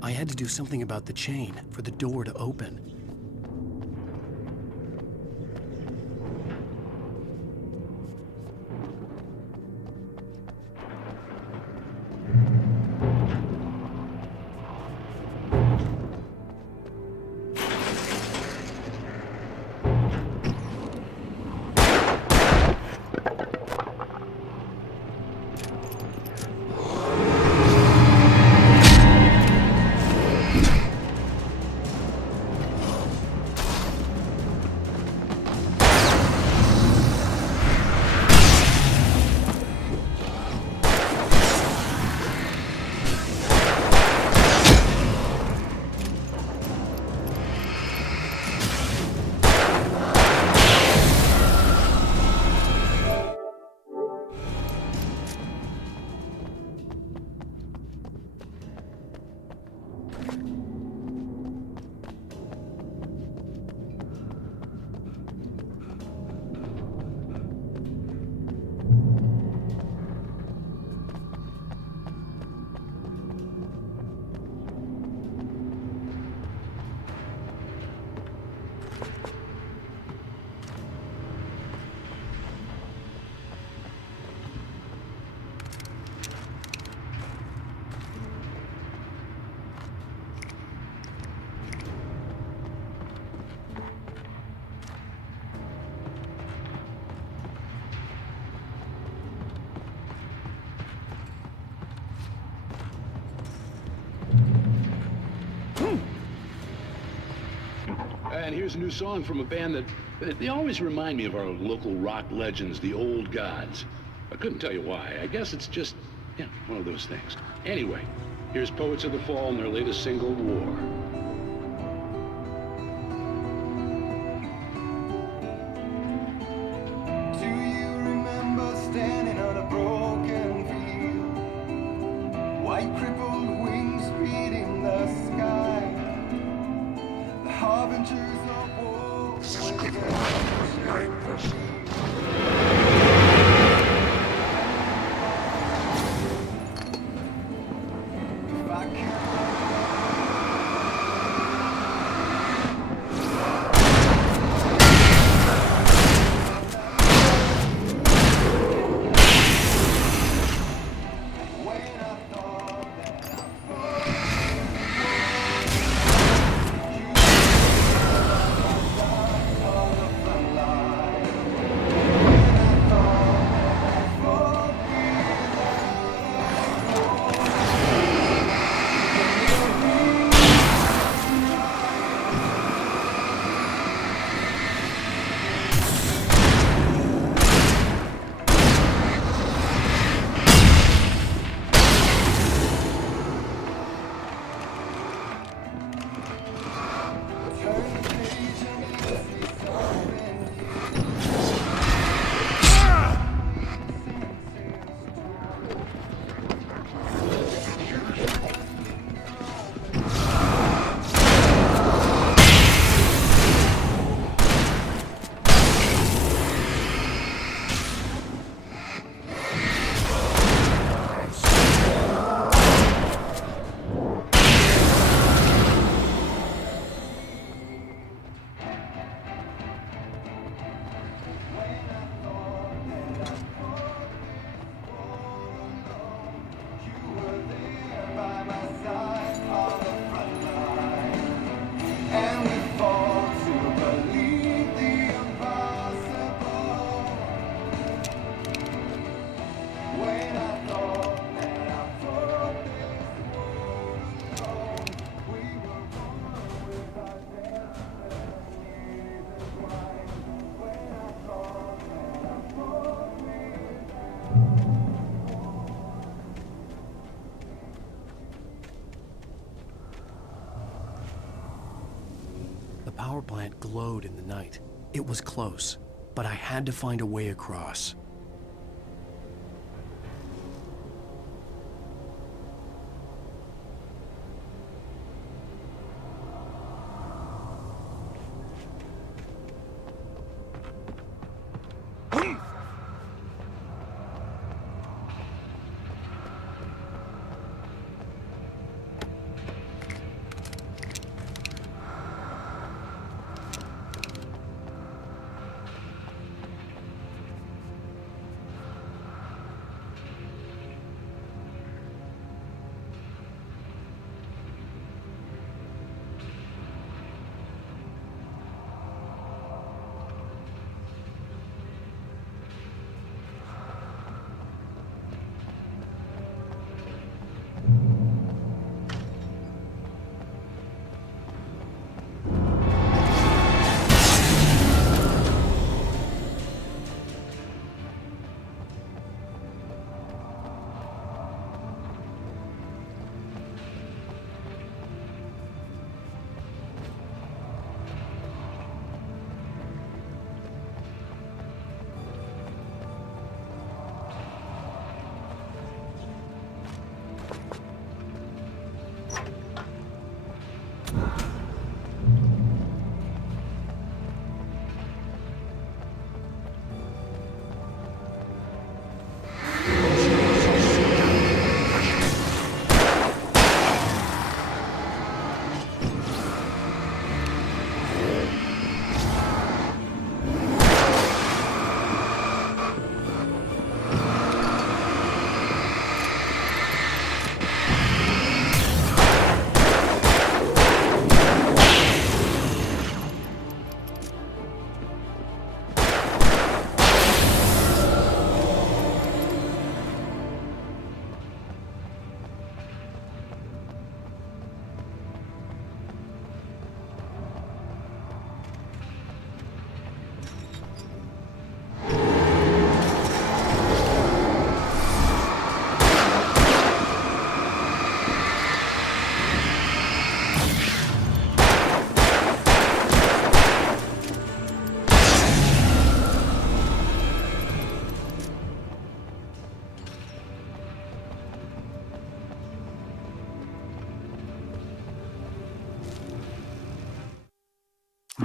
I had to do something about the chain for the door to open. And here's a new song from a band that they always remind me of our local rock legends, the Old Gods. I couldn't tell you why. I guess it's just, yeah, one of those things. Anyway, here's Poets of the Fall and their latest single, War. The power plant glowed in the night. It was close, but I had to find a way across.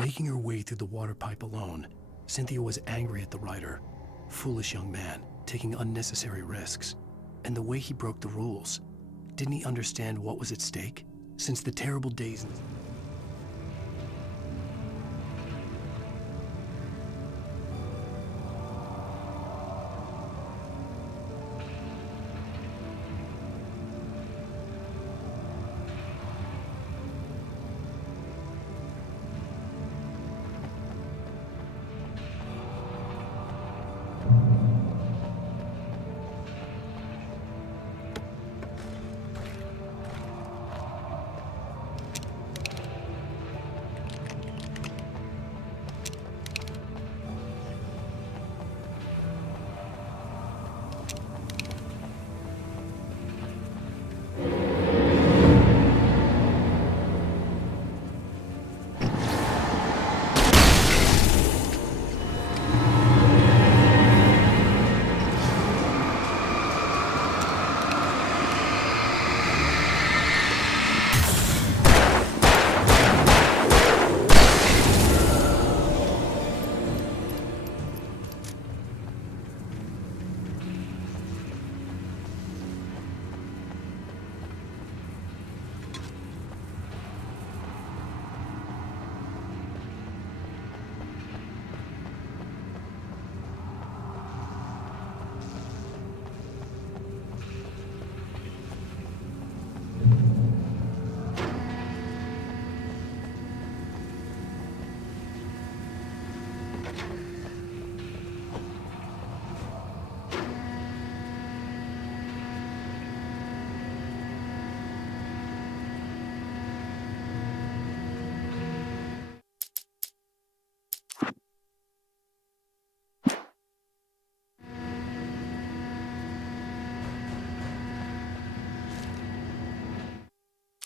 Making her way through the water pipe alone, Cynthia was angry at the writer. Foolish young man, taking unnecessary risks. And the way he broke the rules. Didn't he understand what was at stake? Since the terrible days...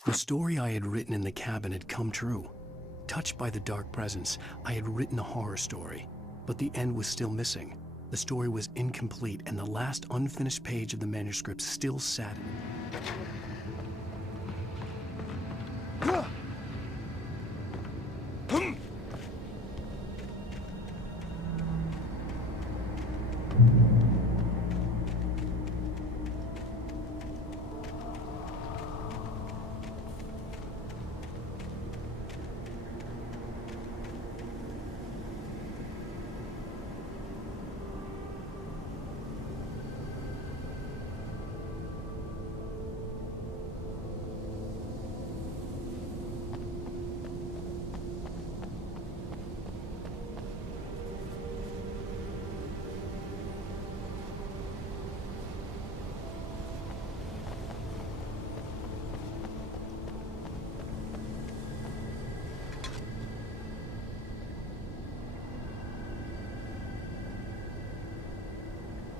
The story I had written in the cabin had come true. Touched by the dark presence, I had written a horror story, but the end was still missing. The story was incomplete, and the last unfinished page of the manuscript still sat in it.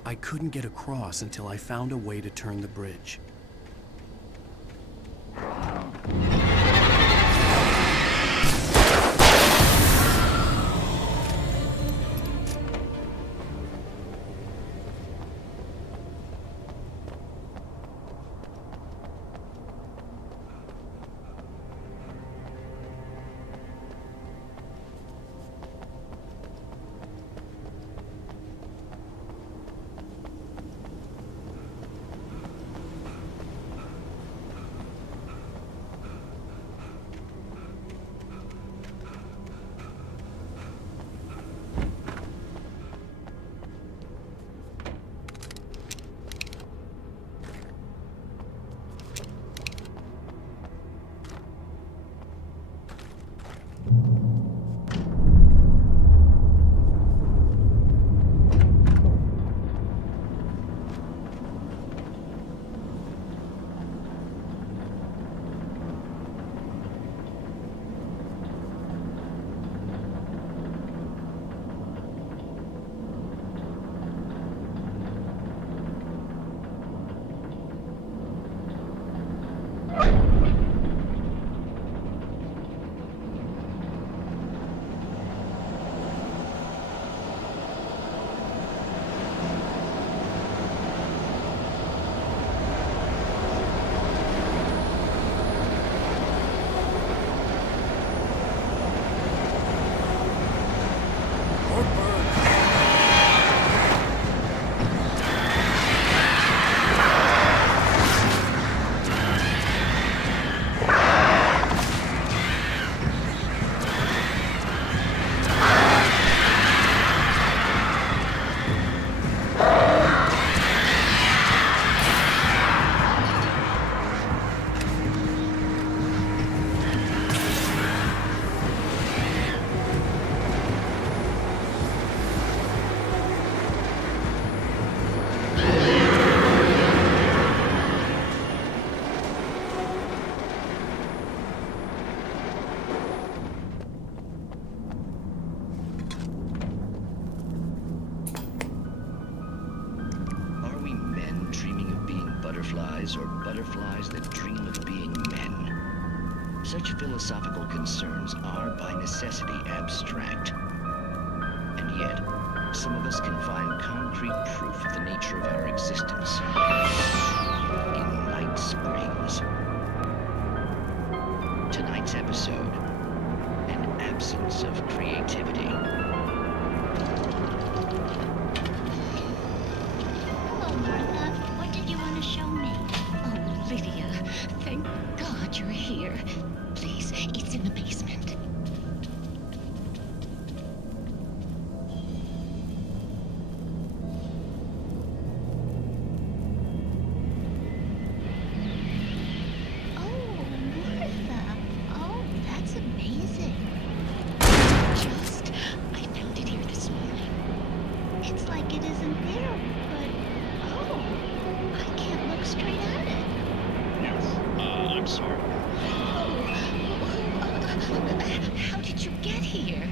I couldn't get across until I found a way to turn the bridge. flies or butterflies that dream of being men. Such philosophical concerns are, by necessity, abstract. And yet, some of us can find concrete proof of the nature of our existence in Night Springs. Tonight's episode, an absence of creativity. Hello, Martha. What did you want to show me? Oh, Lydia, thank God you're here. Please, it's in the basement. Oh, Martha. Oh, that's amazing. I found it here this morning. It's like it isn't there, but oh, I can't look straight at it. Yes. I'm sorry. How did you get here?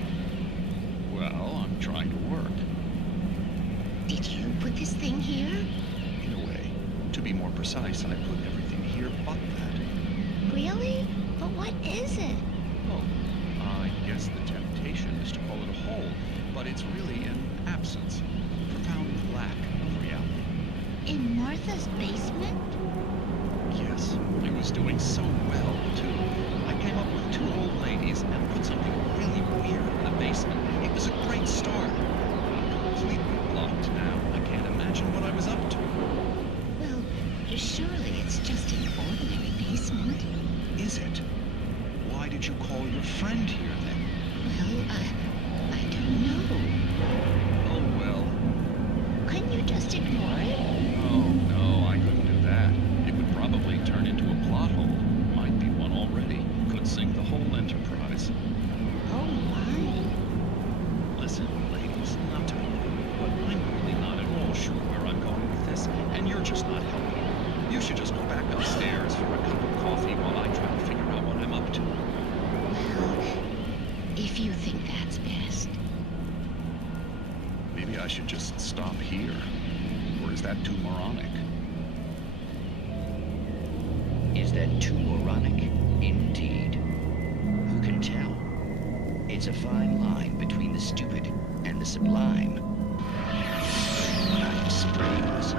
Well, I'm trying to work. Did you put this thing here? In a way. To be more precise, I put everything here but that. Really? But what is it? Oh, I guess the temptation is to call it a hole, but it's really an absence, a profound lack of reality. In Martha's basement? Yes, I was doing so well, too. I came up with 2 old ladies and put something really weird in the basement. It was a great start. I'm completely blocked now. I can't imagine what I was up to. Well, surely it's just an ordinary basement. Is it? Why did you call your friend here, then? Well, I don't know. Oh, well. Couldn't you just ignore it? Oh, no, I couldn't do that. It would probably turn into a plot hole. Might be one already. Could sink the whole enterprise. Oh, my. Listen, ladies, not to be rude, but I'm really not at all sure where I'm going with this, and you're just not helping. You should just go back upstairs for a cup of coffee while I try to figure out what I'm up to. Well, if you think that's best. Maybe I should just stop here. Or is that too moronic? Is that too moronic? Indeed. Who can tell? It's a fine line between the stupid and the sublime. Night Springs.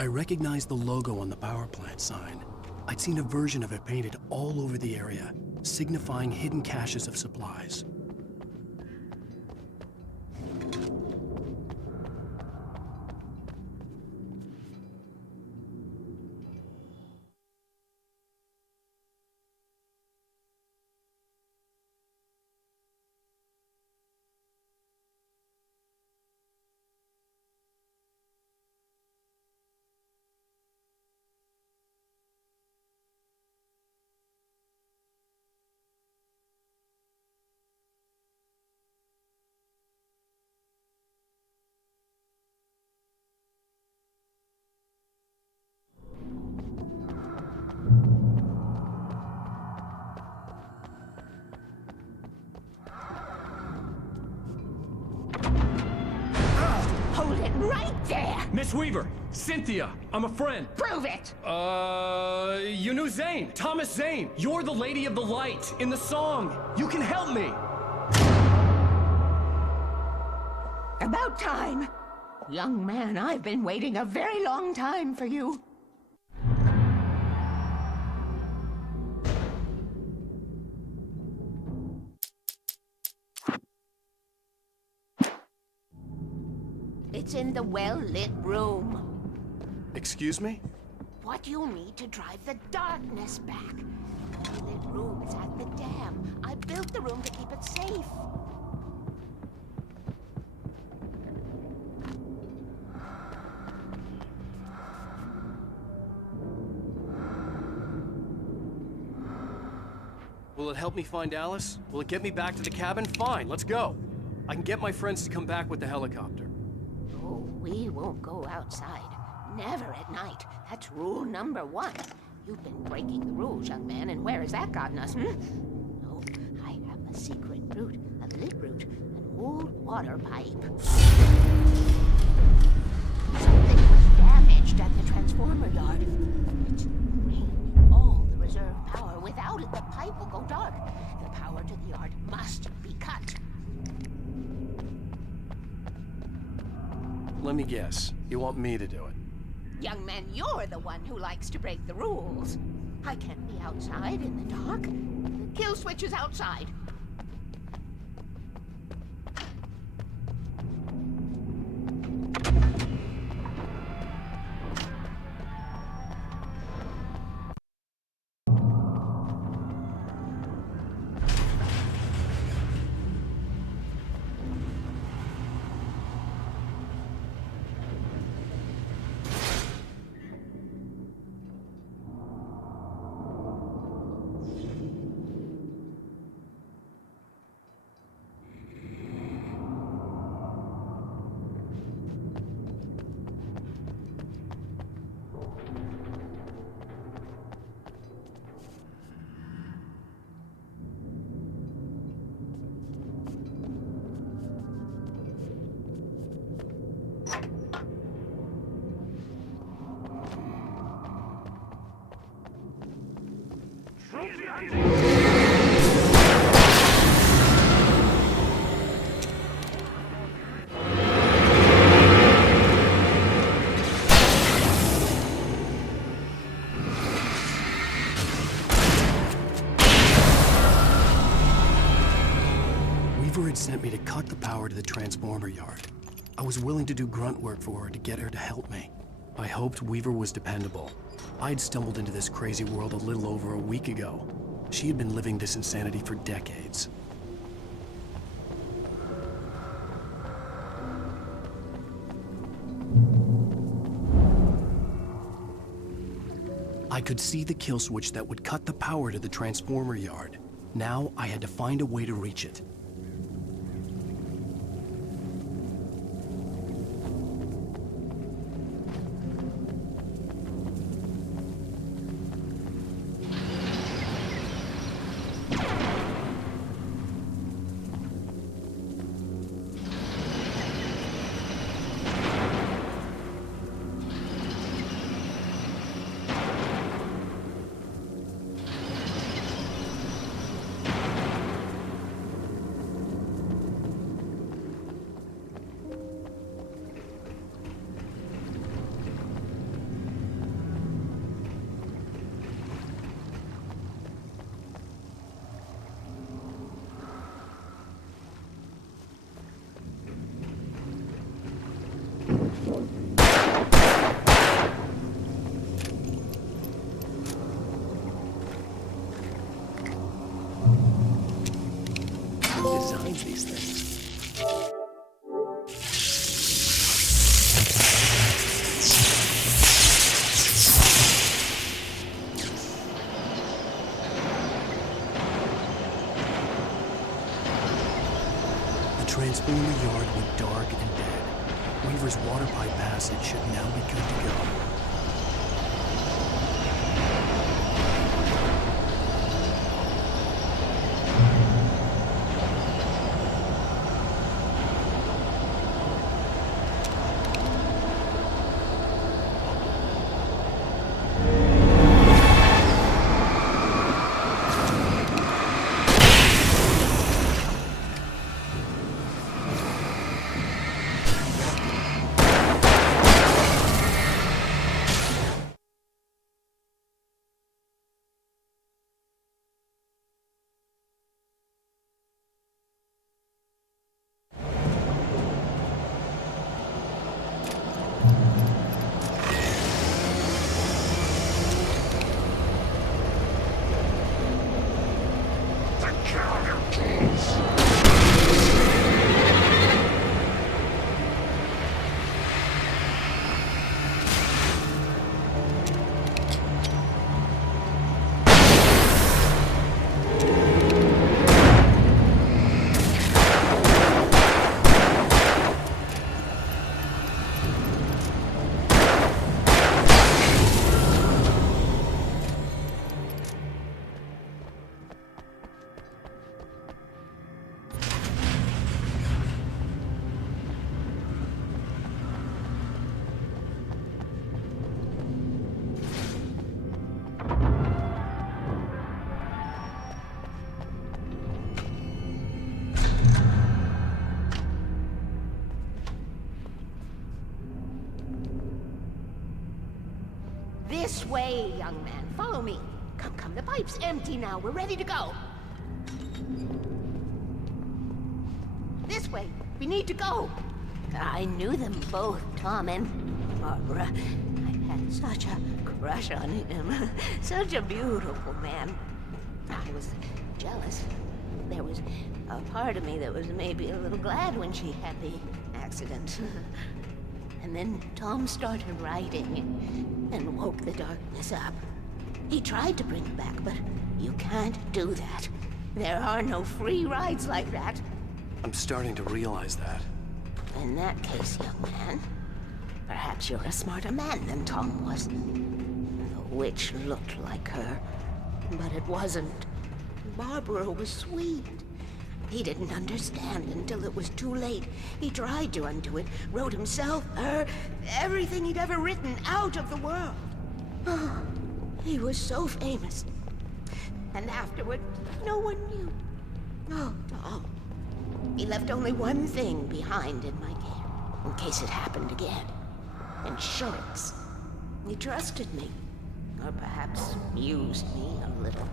I recognized the logo on the power plant sign. I'd seen a version of it painted all over the area, signifying hidden caches of supplies. Hold it right there! Miss Weaver! Cynthia! I'm a friend! Prove it! You knew Zane! Thomas Zane! You're the Lady of the Light in the song! You can help me! About time! Young man, I've been waiting a very long time for you. It's in the well-lit room. Excuse me? What you need to drive the darkness back. The lit room is at the dam. I built the room to keep it safe. Will it help me find Alice? Will it get me back to the cabin? Fine, let's go. I can get my friends to come back with the helicopter. Oh, we won't go outside. Never at night. That's rule number 1. You've been breaking the rules, young man, and where has that gotten us, No, I have a secret route, a lit route, an old water pipe. Something was damaged at the transformer yard. It's drained all the reserve power. Without it, the pipe will go dark. The power to the yard must be cut. Let me guess. You want me to do it? Young man, you're the one who likes to break the rules. I can't be outside in the dark. The kill switch is outside. Weaver had sent me to cut the power to the transformer yard. I was willing to do grunt work for her to get her to help me. I hoped Weaver was dependable. I'd stumbled into this crazy world a little over a week ago. She had been living this insanity for decades. I could see the kill switch that would cut the power to the transformer yard. Now I had to find a way to reach it. Who designs these things? The transformer yard went dark and dead. Weaver's water pipe passage should now be good to go. This way, young man. Follow me. Come, come. The pipe's empty now. We're ready to go. This way. We need to go. I knew them both, Tom and Barbara. I had such a crush on him. Such a beautiful man. I was jealous. There was a part of me that was maybe a little glad when she had the accident. And then Tom started writing and woke the darkness up. He tried to bring it back, but you can't do that. There are no free rides like that. I'm starting to realize that. In that case, young man, perhaps you're a smarter man than Tom was. The witch looked like her, but it wasn't. Barbara was sweet. He didn't understand until it was too late. He tried to undo it, wrote himself, her, everything he'd ever written out of the world. Oh, he was so famous. And afterward, no one knew. Oh, Tom. He left only one thing behind in my care, in case it happened again. Insurance. He trusted me. Or perhaps used me a little.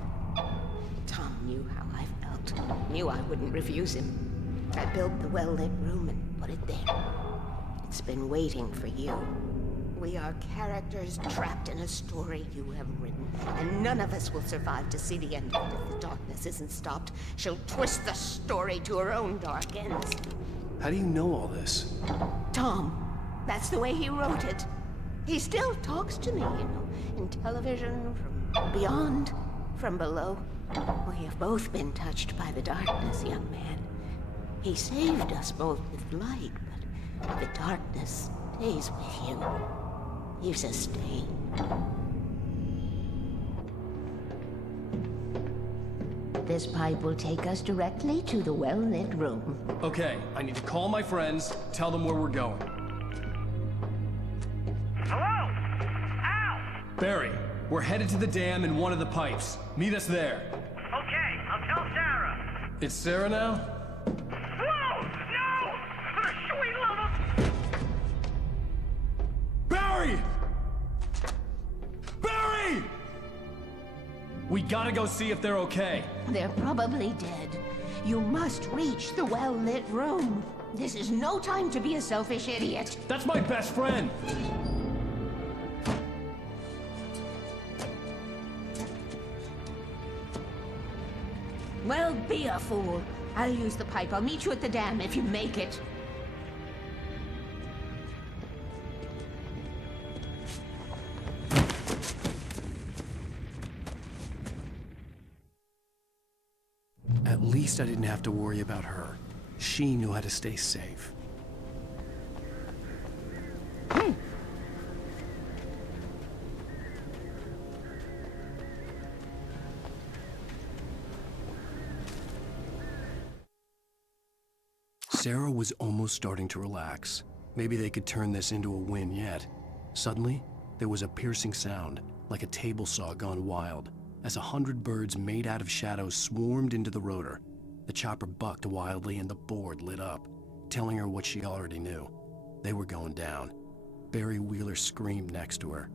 Tom knew how I felt. Knew I wouldn't refuse him. I built the well-lit room and put it there. It's been waiting for you. We are characters trapped in a story you have written, and none of us will survive to see the end of it if the darkness isn't stopped. She'll twist the story to her own dark ends. How do you know all this? Tom, that's the way he wrote it. He still talks to me, in television, from beyond, from below. We have both been touched by the darkness, young man. He saved us both with light, but the darkness stays with you. You sustain. This pipe will take us directly to the well-lit room. Okay, I need to call my friends, tell them where we're going. Hello? Al! Barry, we're headed to the dam in one of the pipes. Meet us there. Okay, I'll tell Sarah. It's Sarah now? Whoa! No! For the sweet love of... Barry! Barry! We gotta go see if they're okay. They're probably dead. You must reach the well-lit room. This is no time to be a selfish idiot. That's my best friend! Well, be a fool. I'll use the pipe. I'll meet you at the dam if you make it. At least I didn't have to worry about her. She knew how to stay safe. Sarah was almost starting to relax. Maybe they could turn this into a win yet. Suddenly, there was a piercing sound, like a table saw gone wild, as 100 birds made out of shadows swarmed into the rotor. The chopper bucked wildly and the board lit up, telling her what she already knew. They were going down. Barry Wheeler screamed next to her.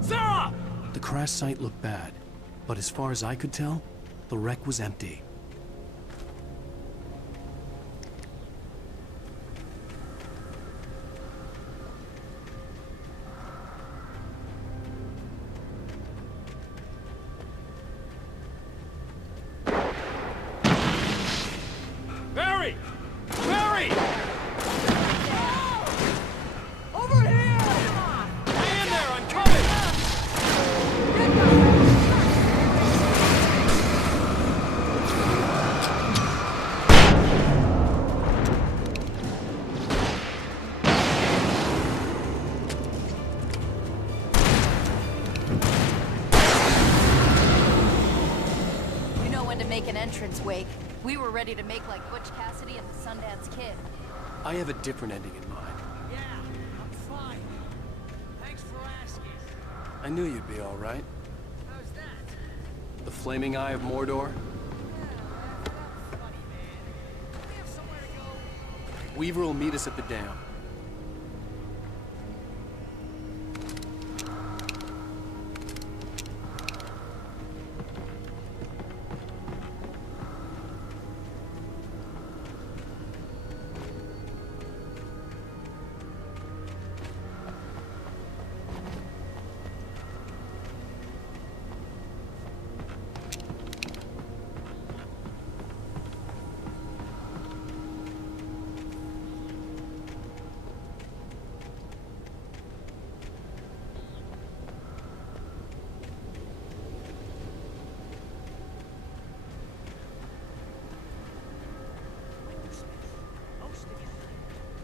Sarah! The crash site looked bad, but as far as I could tell, the wreck was empty. Barry! Barry! Over here! Hang in there, I'm coming! You know when to make an entrance, Wake. We were ready to make like Butch Cassidy and the Sundance Kid. I have a different ending in mind. Yeah, I'm fine. Thanks for asking. I knew you'd be all right. How's that? The flaming eye of Mordor? Funny, man. Do we have somewhere to go? Weaver will meet us at the dam. Most of you.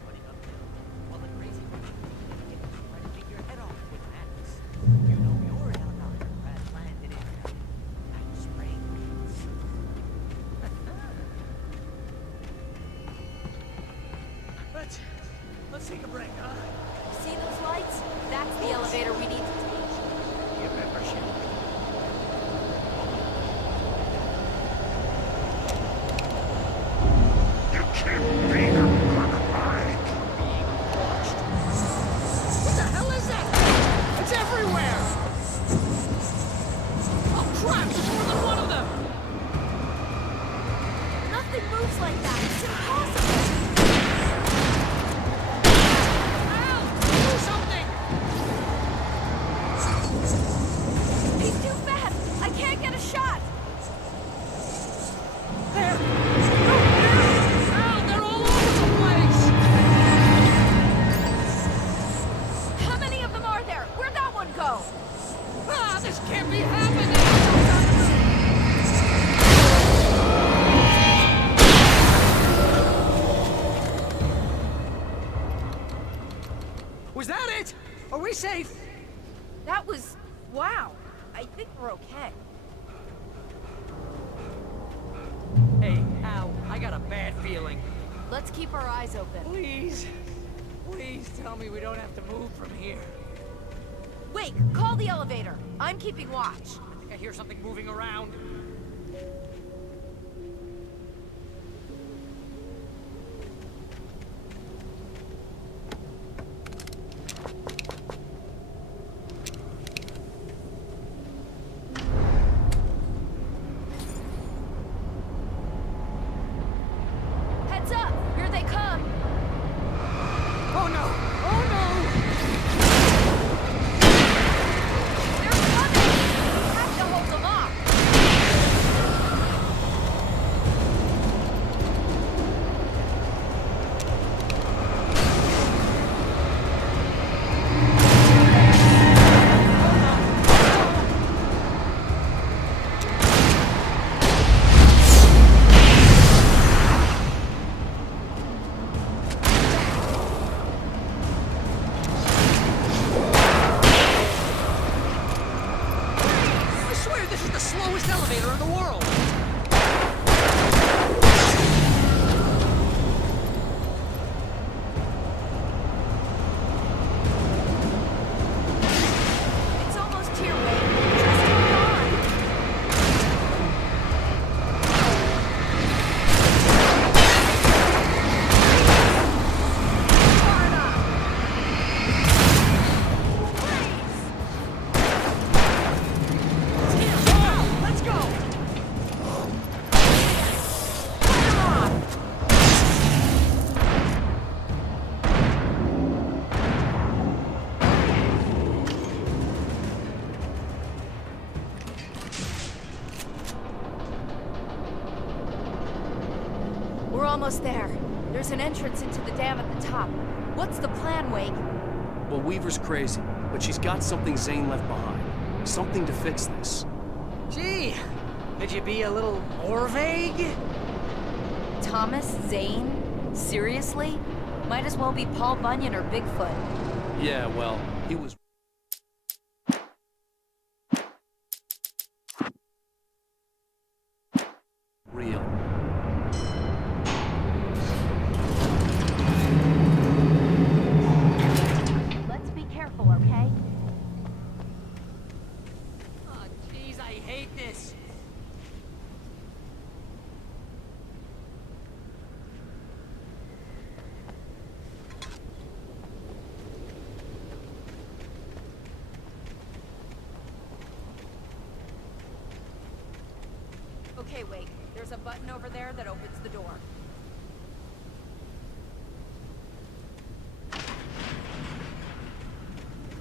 Running uphill, while the crazy trying to take your head off with an axe. You know your helicopter crash landed in Night Springs. Let's take a break, huh? See those lights? That's the elevator we need to take. Give membership. You can't be the safe? That was... wow. I think we're okay. Hey, Al, I got a bad feeling. Let's keep our eyes open. Please, please tell me we don't have to move from here. Wait, call the elevator. I'm keeping watch. I think I hear something moving around. Heads up! Here they come! Oh no! Oh no! They're coming! We have to hold them off! I swear this is the slowest elevator in the world! It's almost here, Wade. Just hold on. Far enough. Please. Al, let's go! We're almost there. There's an entrance into the dam at the top. What's the plan, Wake? Well, Weaver's crazy, but she's got something Zane left behind. Something to fix this. Gee, could you be a little more vague? Thomas Zane? Seriously? Might as well be Paul Bunyan or Bigfoot. Yeah, well, he was... real. Let's be careful, okay? Oh, jeez, I hate this. Okay, Wake. There's a button over there that opens the door.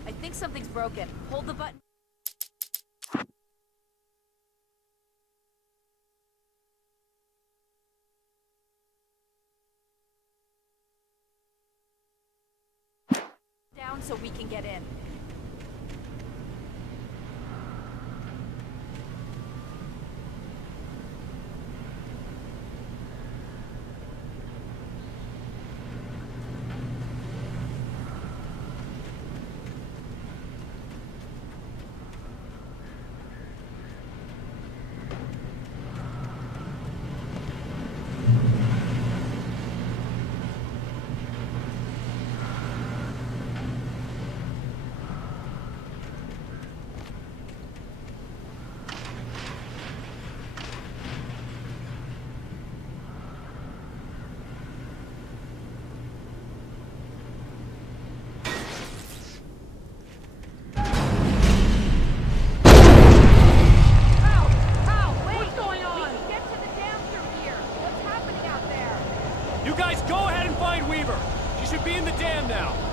I think something's broken. Hold the button. Down so we can get in.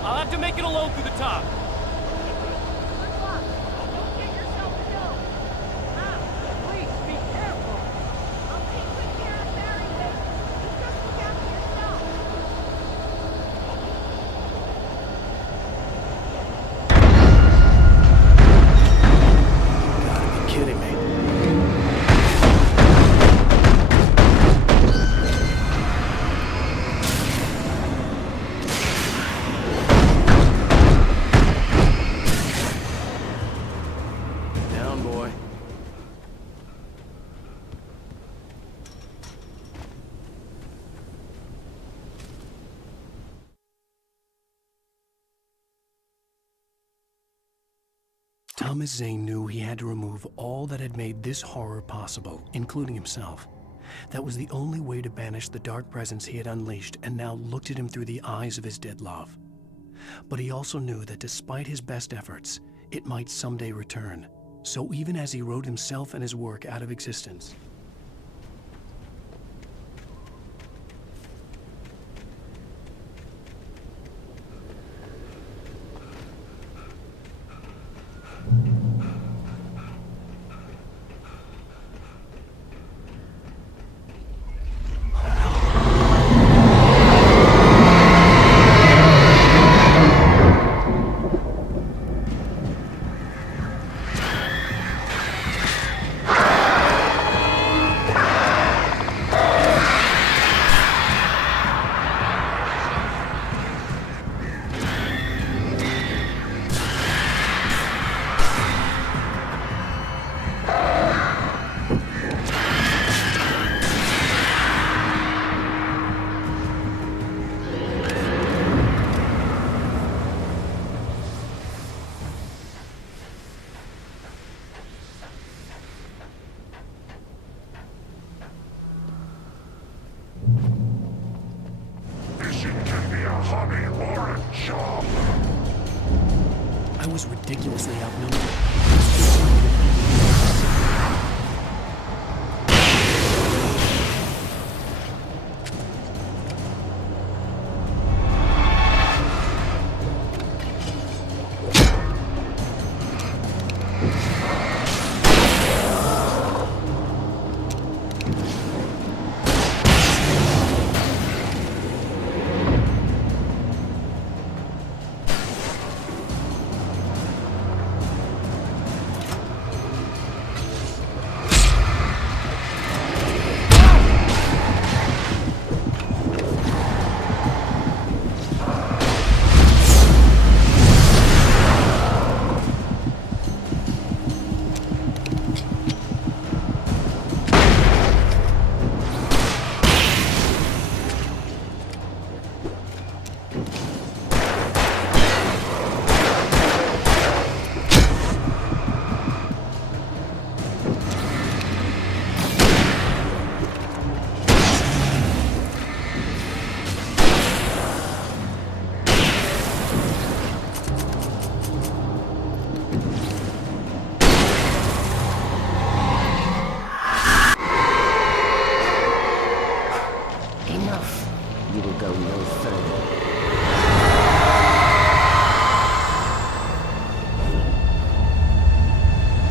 I'll have to make it alone through the top. Good luck. Don't get yourself killed. Please, be careful. I'll take good care of Barry, Wade. You just look after yourself. You gotta be kidding me. Thomas Zane knew he had to remove all that had made this horror possible, including himself. That was the only way to banish the dark presence he had unleashed and now looked at him through the eyes of his dead love. But he also knew that despite his best efforts, it might someday return. So even as he wrote himself and his work out of existence, I was ridiculously outnumbered. Enough. You will go no further.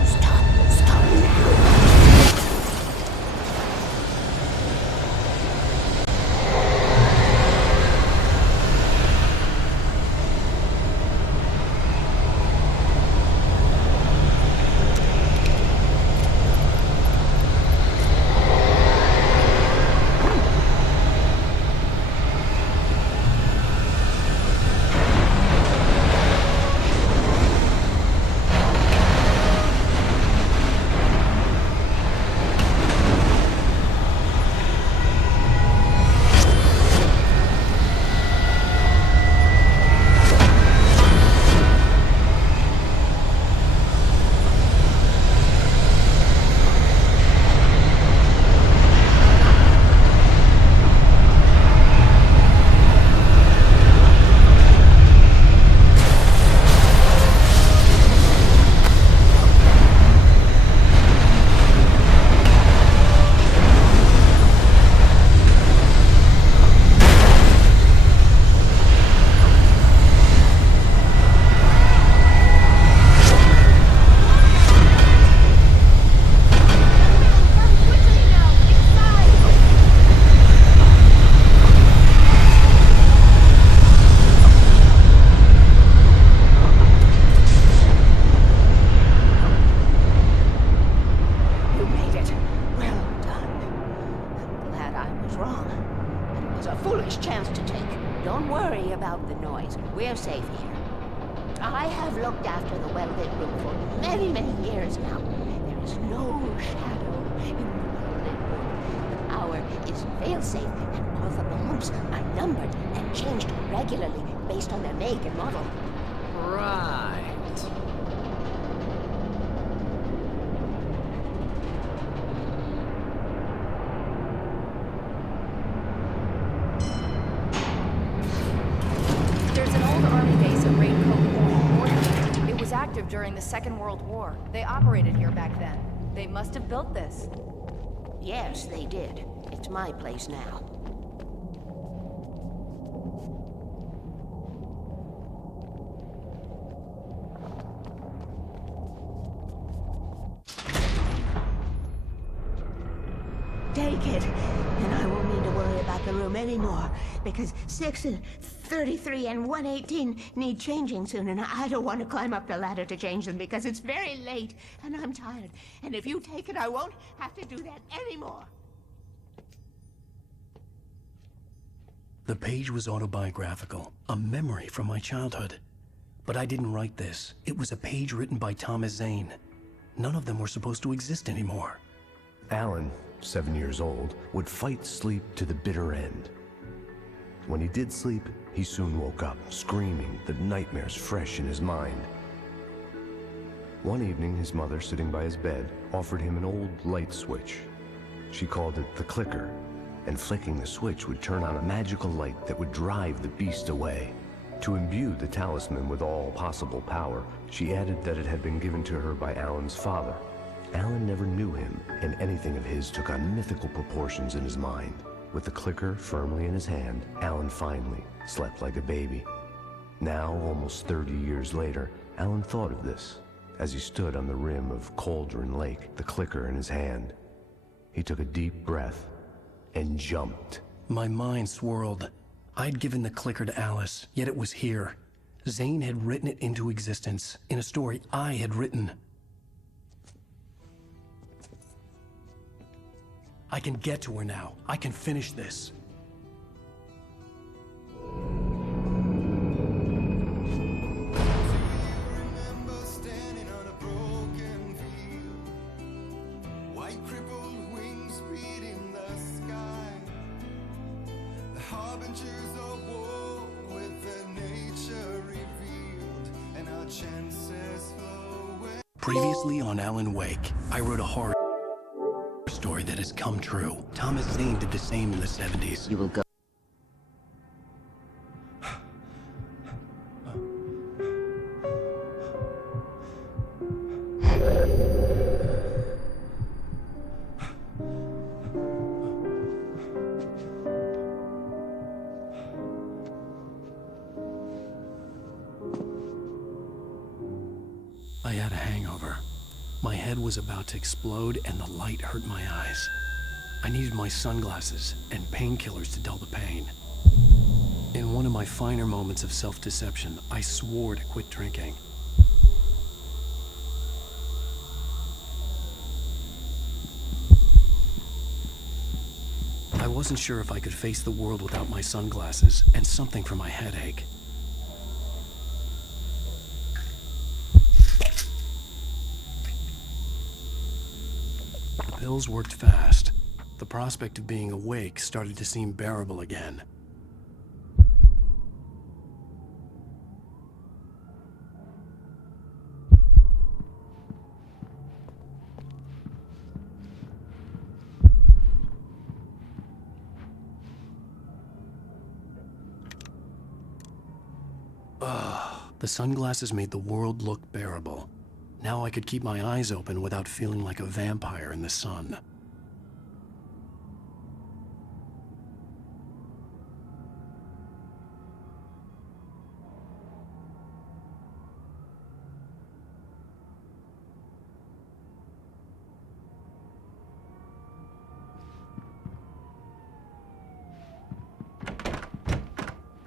Stop now. We're safe here. I have looked after the well-lit room for many, many years now. There is no shadow in the well-lit room. The power is fail-safe, and all the bombs are numbered and changed regularly based on their make and model. Right. during the Second World War. They operated here back then. They must have built this. Yes, they did. It's my place now. Take it, and I won't need to worry about the room anymore, because 6 and 33 and 118 need changing soon, and I don't want to climb up the ladder to change them because it's very late, and I'm tired. And if you take it, I won't have to do that anymore. The page was autobiographical, a memory from my childhood. But I didn't write this. It was a page written by Thomas Zane. None of them were supposed to exist anymore. Alan, 7 years old, would fight sleep to the bitter end. When he did sleep, he soon woke up, screaming, the nightmares fresh in his mind. One evening, his mother, sitting by his bed, offered him an old light switch. She called it the clicker, and flicking the switch would turn on a magical light that would drive the beast away. To imbue the talisman with all possible power, she added that it had been given to her by Alan's father. Alan never knew him, and anything of his took on mythical proportions in his mind. With the clicker firmly in his hand, Alan finally slept like a baby. Now, almost 30 years later, Alan thought of this as he stood on the rim of Cauldron Lake, the clicker in his hand. He took a deep breath and jumped. My mind swirled. I'd given the clicker to Alice, yet it was here. Zane had written it into existence, in a story I had written. I can get to her now. I can finish this. Previously on Alan Wake, I wrote a horror story that has come true. Thomas Zane did the same in the 70s. You will go. I had a hangover. My head was about to explode and the light hurt my eyes. I needed my sunglasses and painkillers to dull the pain. In one of my finer moments of self-deception, I swore to quit drinking. I wasn't sure if I could face the world without my sunglasses and something for my headache. The pills worked fast. The prospect of being awake started to seem bearable again. The sunglasses made the world look bearable. Now I could keep my eyes open without feeling like a vampire in the sun.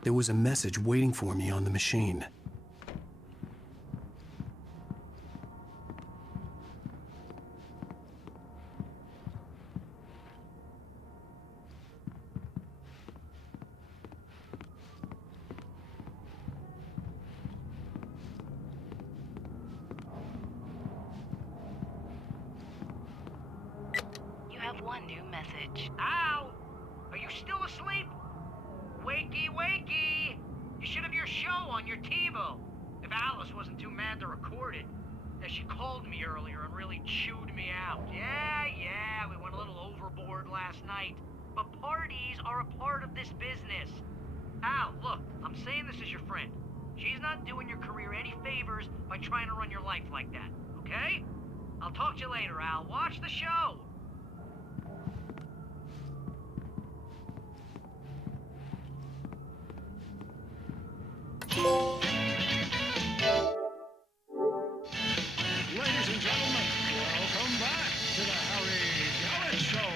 There was a message waiting for me on the machine. One new message. Ow! Are you still asleep? Wakey, wakey! You should have your show on your TiVo. If Alice wasn't too mad to record it. Yeah, she called me earlier and really chewed me out. Yeah, we went a little overboard last night. But parties are a part of this business. Al, look, I'm saying this as your friend. She's not doing your career any favors by trying to run your life like that, okay? I'll talk to you later, Al. Watch the show! Ladies and gentlemen, welcome back to the Harry Gallant Show.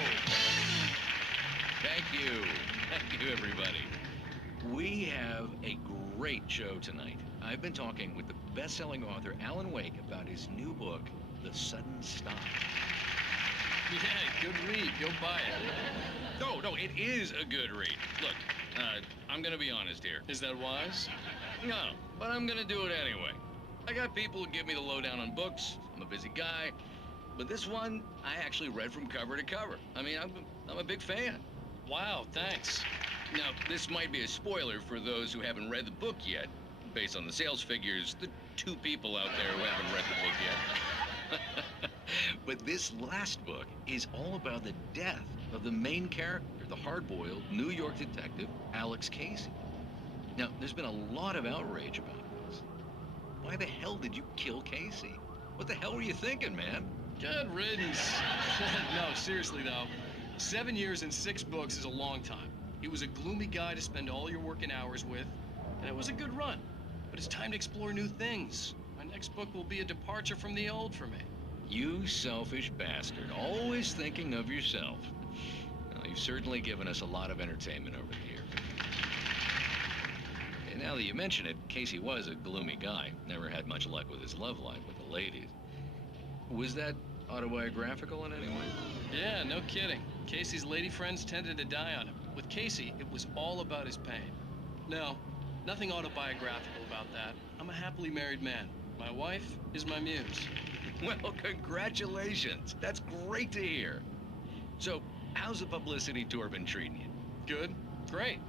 Thank you. Thank you, everybody. We have a great show tonight. I've been talking with the best-selling author Alan Wake about his new book, The Sudden Stop. Yeah, good read. Go buy it. No, it is a good read. Look, I'm gonna be honest here. Is that wise? No, but I'm gonna do it anyway. I got people who give me the lowdown on books. I'm a busy guy. But this one, I actually read from cover to cover. I mean, I'm a big fan. Wow, thanks. Now, this might be a spoiler for those who haven't read the book yet. Based on the sales figures, the 2 people out there who haven't read the book yet. But this last book is all about the death of the main character, the hard-boiled New York detective, Alex Casey. Now, there's been a lot of outrage about this. Why the hell did you kill Casey? What the hell were you thinking, man? Good riddance. No, seriously though, 7 years and 6 books is a long time. He was a gloomy guy to spend all your working hours with, and it was a good run. But it's time to explore new things. My next book will be a departure from the old for me. You selfish bastard, always thinking of yourself. Well, you've certainly given us a lot of entertainment over the years. And now that you mention it, Casey was a gloomy guy. Never had much luck with his love life with the ladies. Was that autobiographical in any way? Yeah, no kidding. Casey's lady friends tended to die on him. With Casey, it was all about his pain. No, nothing autobiographical about that. I'm a happily married man. My wife is my muse. Well, congratulations. That's great to hear. So, how's the publicity tour been treating you? Good, great.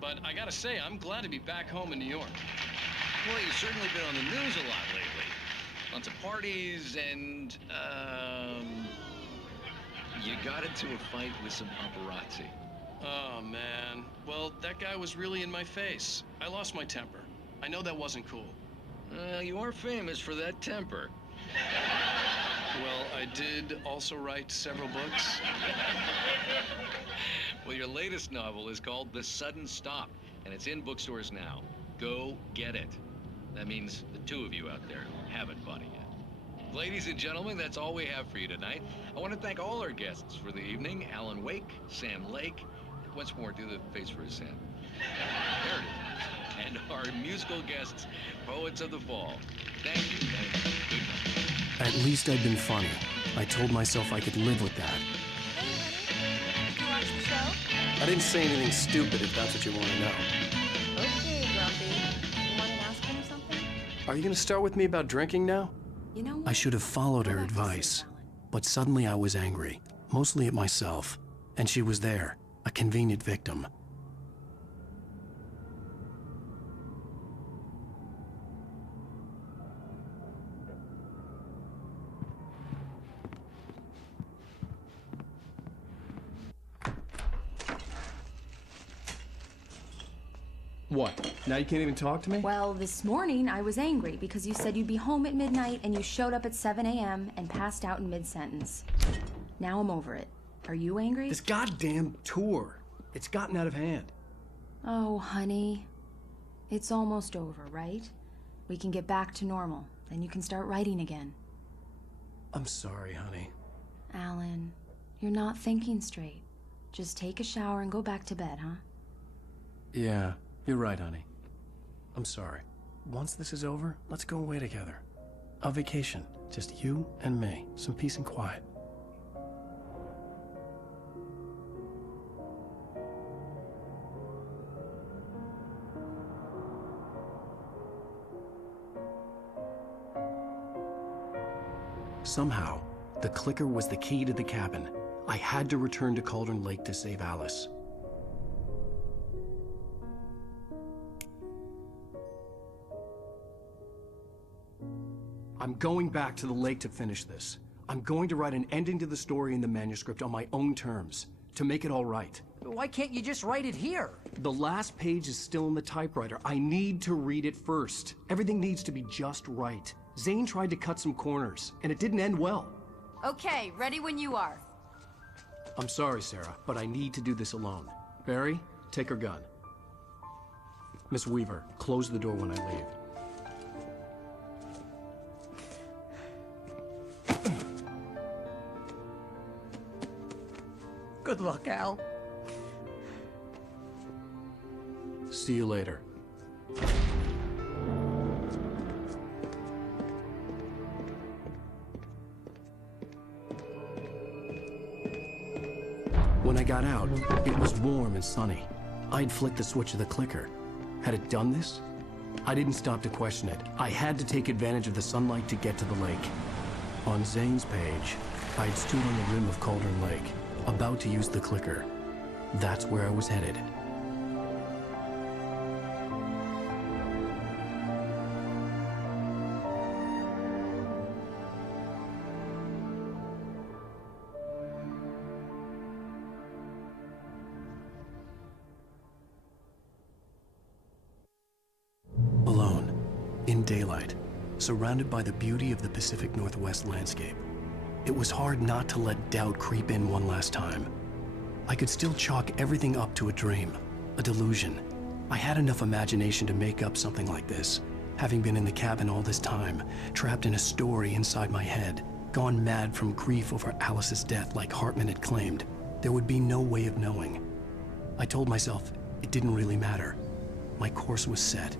But I gotta say, I'm glad to be back home in New York. Well, you've certainly been on the news a lot lately. Lots of parties and, you got into a fight with some paparazzi. Oh, man. Well, that guy was really in my face. I lost my temper. I know that wasn't cool. You are famous for that temper. Well, I did also write several books. Well, your latest novel is called The Sudden Stop, and it's in bookstores now. Go get it. That means the 2 of you out there who haven't bought it yet. Ladies and gentlemen, that's all we have for you tonight. I want to thank all our guests for the evening. Alan Wake, Sam Lake. Once more, do the face for Sam. There it is. And our musical guests, Poets of the Fall. Thank you. Good night. At least I'd been funny. I told myself I could live with that. Hey, honey. Did you watch the show? I didn't say anything stupid if that's what you want to know. Okay, Grumpy. You want an aspirin or something? Are you going to start with me about drinking now? You know what? I should have followed Go her back to sleep, advice. Alan. But suddenly I was angry, mostly at myself. And she was there, a convenient victim. What? Now you can't even talk to me? Well, this morning I was angry because you said you'd be home at midnight and you showed up at 7 a.m. and passed out in mid-sentence. Now I'm over it. Are you angry? This goddamn tour. It's gotten out of hand. Oh, honey. It's almost over, right? We can get back to normal. Then you can start writing again. I'm sorry, honey. Alan, you're not thinking straight. Just take a shower and go back to bed, huh? Yeah, you're right, honey. I'm sorry. Once this is over, let's go away together. A vacation. Just you and me. Some peace and quiet. Somehow, the clicker was the key to the cabin. I had to return to Cauldron Lake to save Alice. I'm going back to the lake to finish this. I'm going to write an ending to the story in the manuscript on my own terms, to make it all right. Why can't you just write it here? The last page is still in the typewriter. I need to read it first. Everything needs to be just right. Zane tried to cut some corners, and it didn't end well. Okay, ready when you are. I'm sorry, Sarah, but I need to do this alone. Barry, take her gun. Miss Weaver, close the door when I leave. Good luck, Al. See you later. When I got out, it was warm and sunny. I'd flicked the switch of the clicker. Had it done this? I didn't stop to question it. I had to take advantage of the sunlight to get to the lake. On Zane's page, I'd stood on the rim of Cauldron Lake, about to use the clicker. That's where I was headed. Alone, in daylight, surrounded by the beauty of the Pacific Northwest landscape. It was hard not to let doubt creep in one last time. I could still chalk everything up to a dream, a delusion. I had enough imagination to make up something like this, having been in the cabin all this time, trapped in a story inside my head, gone mad from grief over Alice's death like Hartman had claimed. There would be no way of knowing. I told myself it didn't really matter. My course was set.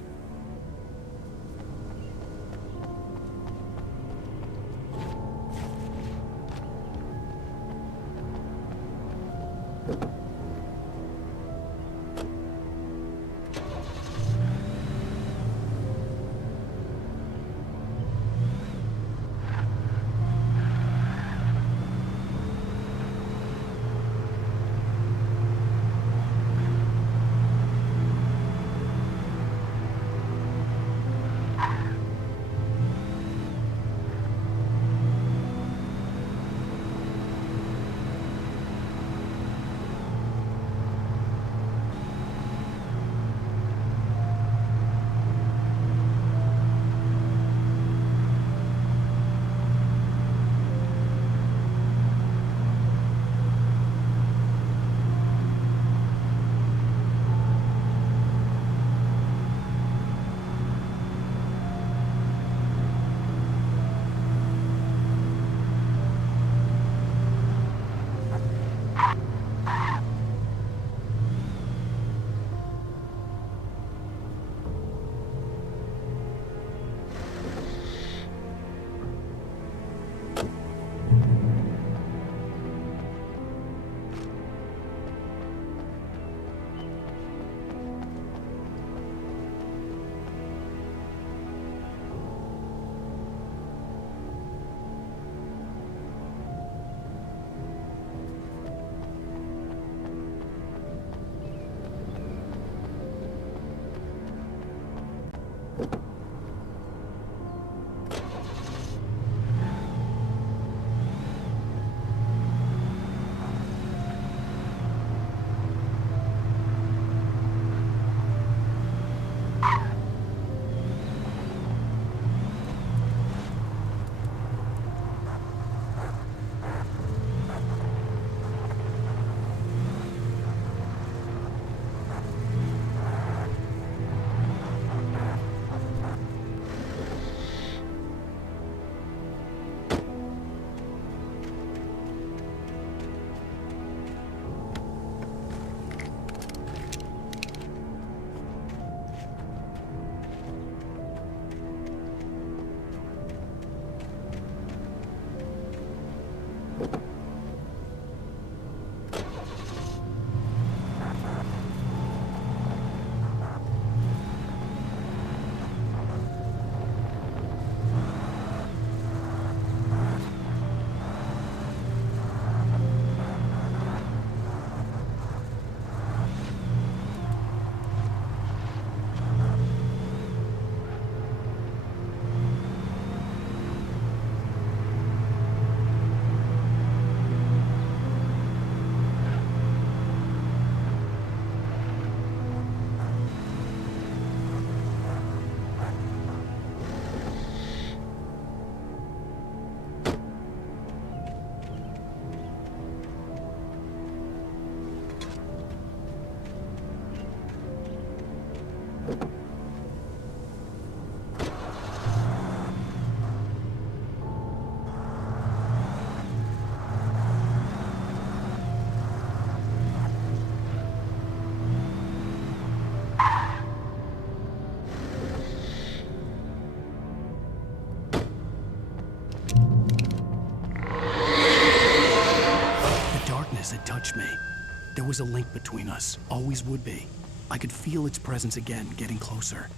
There was a link between us, always would be. I could feel its presence again, getting closer.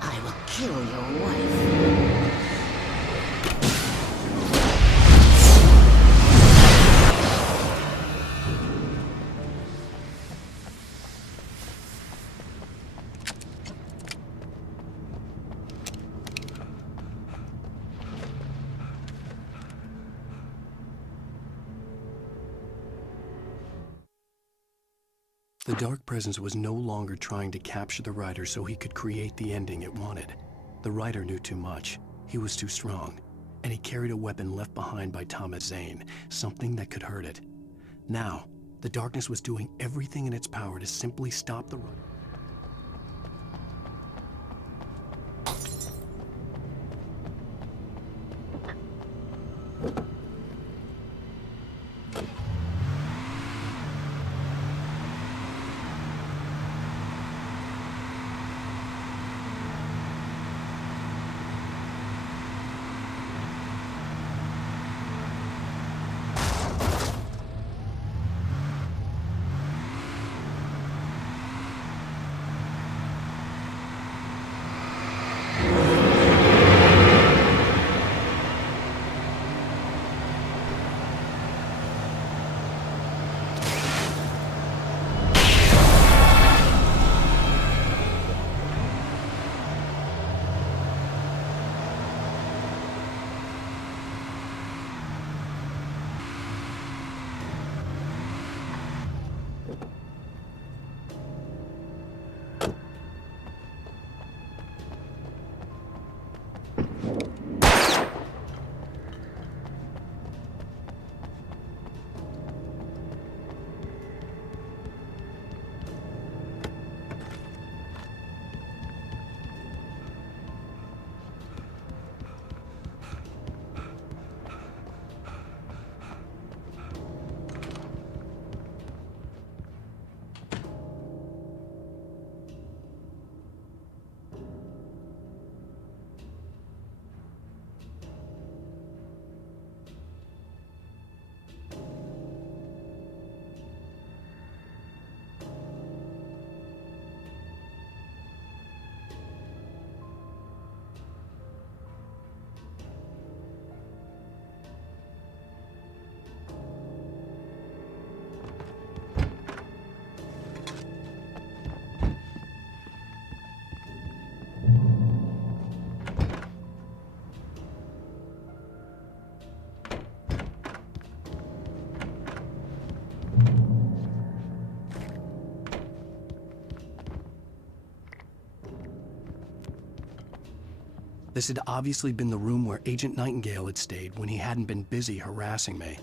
I will kill your wife. The Dark Presence was no longer trying to capture the writer so he could create the ending it wanted. The writer knew too much. He was too strong. And he carried a weapon left behind by Thomas Zane, something that could hurt it. Now, the darkness was doing everything in its power to simply stop the writer. This had obviously been the room where Agent Nightingale had stayed when he hadn't been busy harassing me.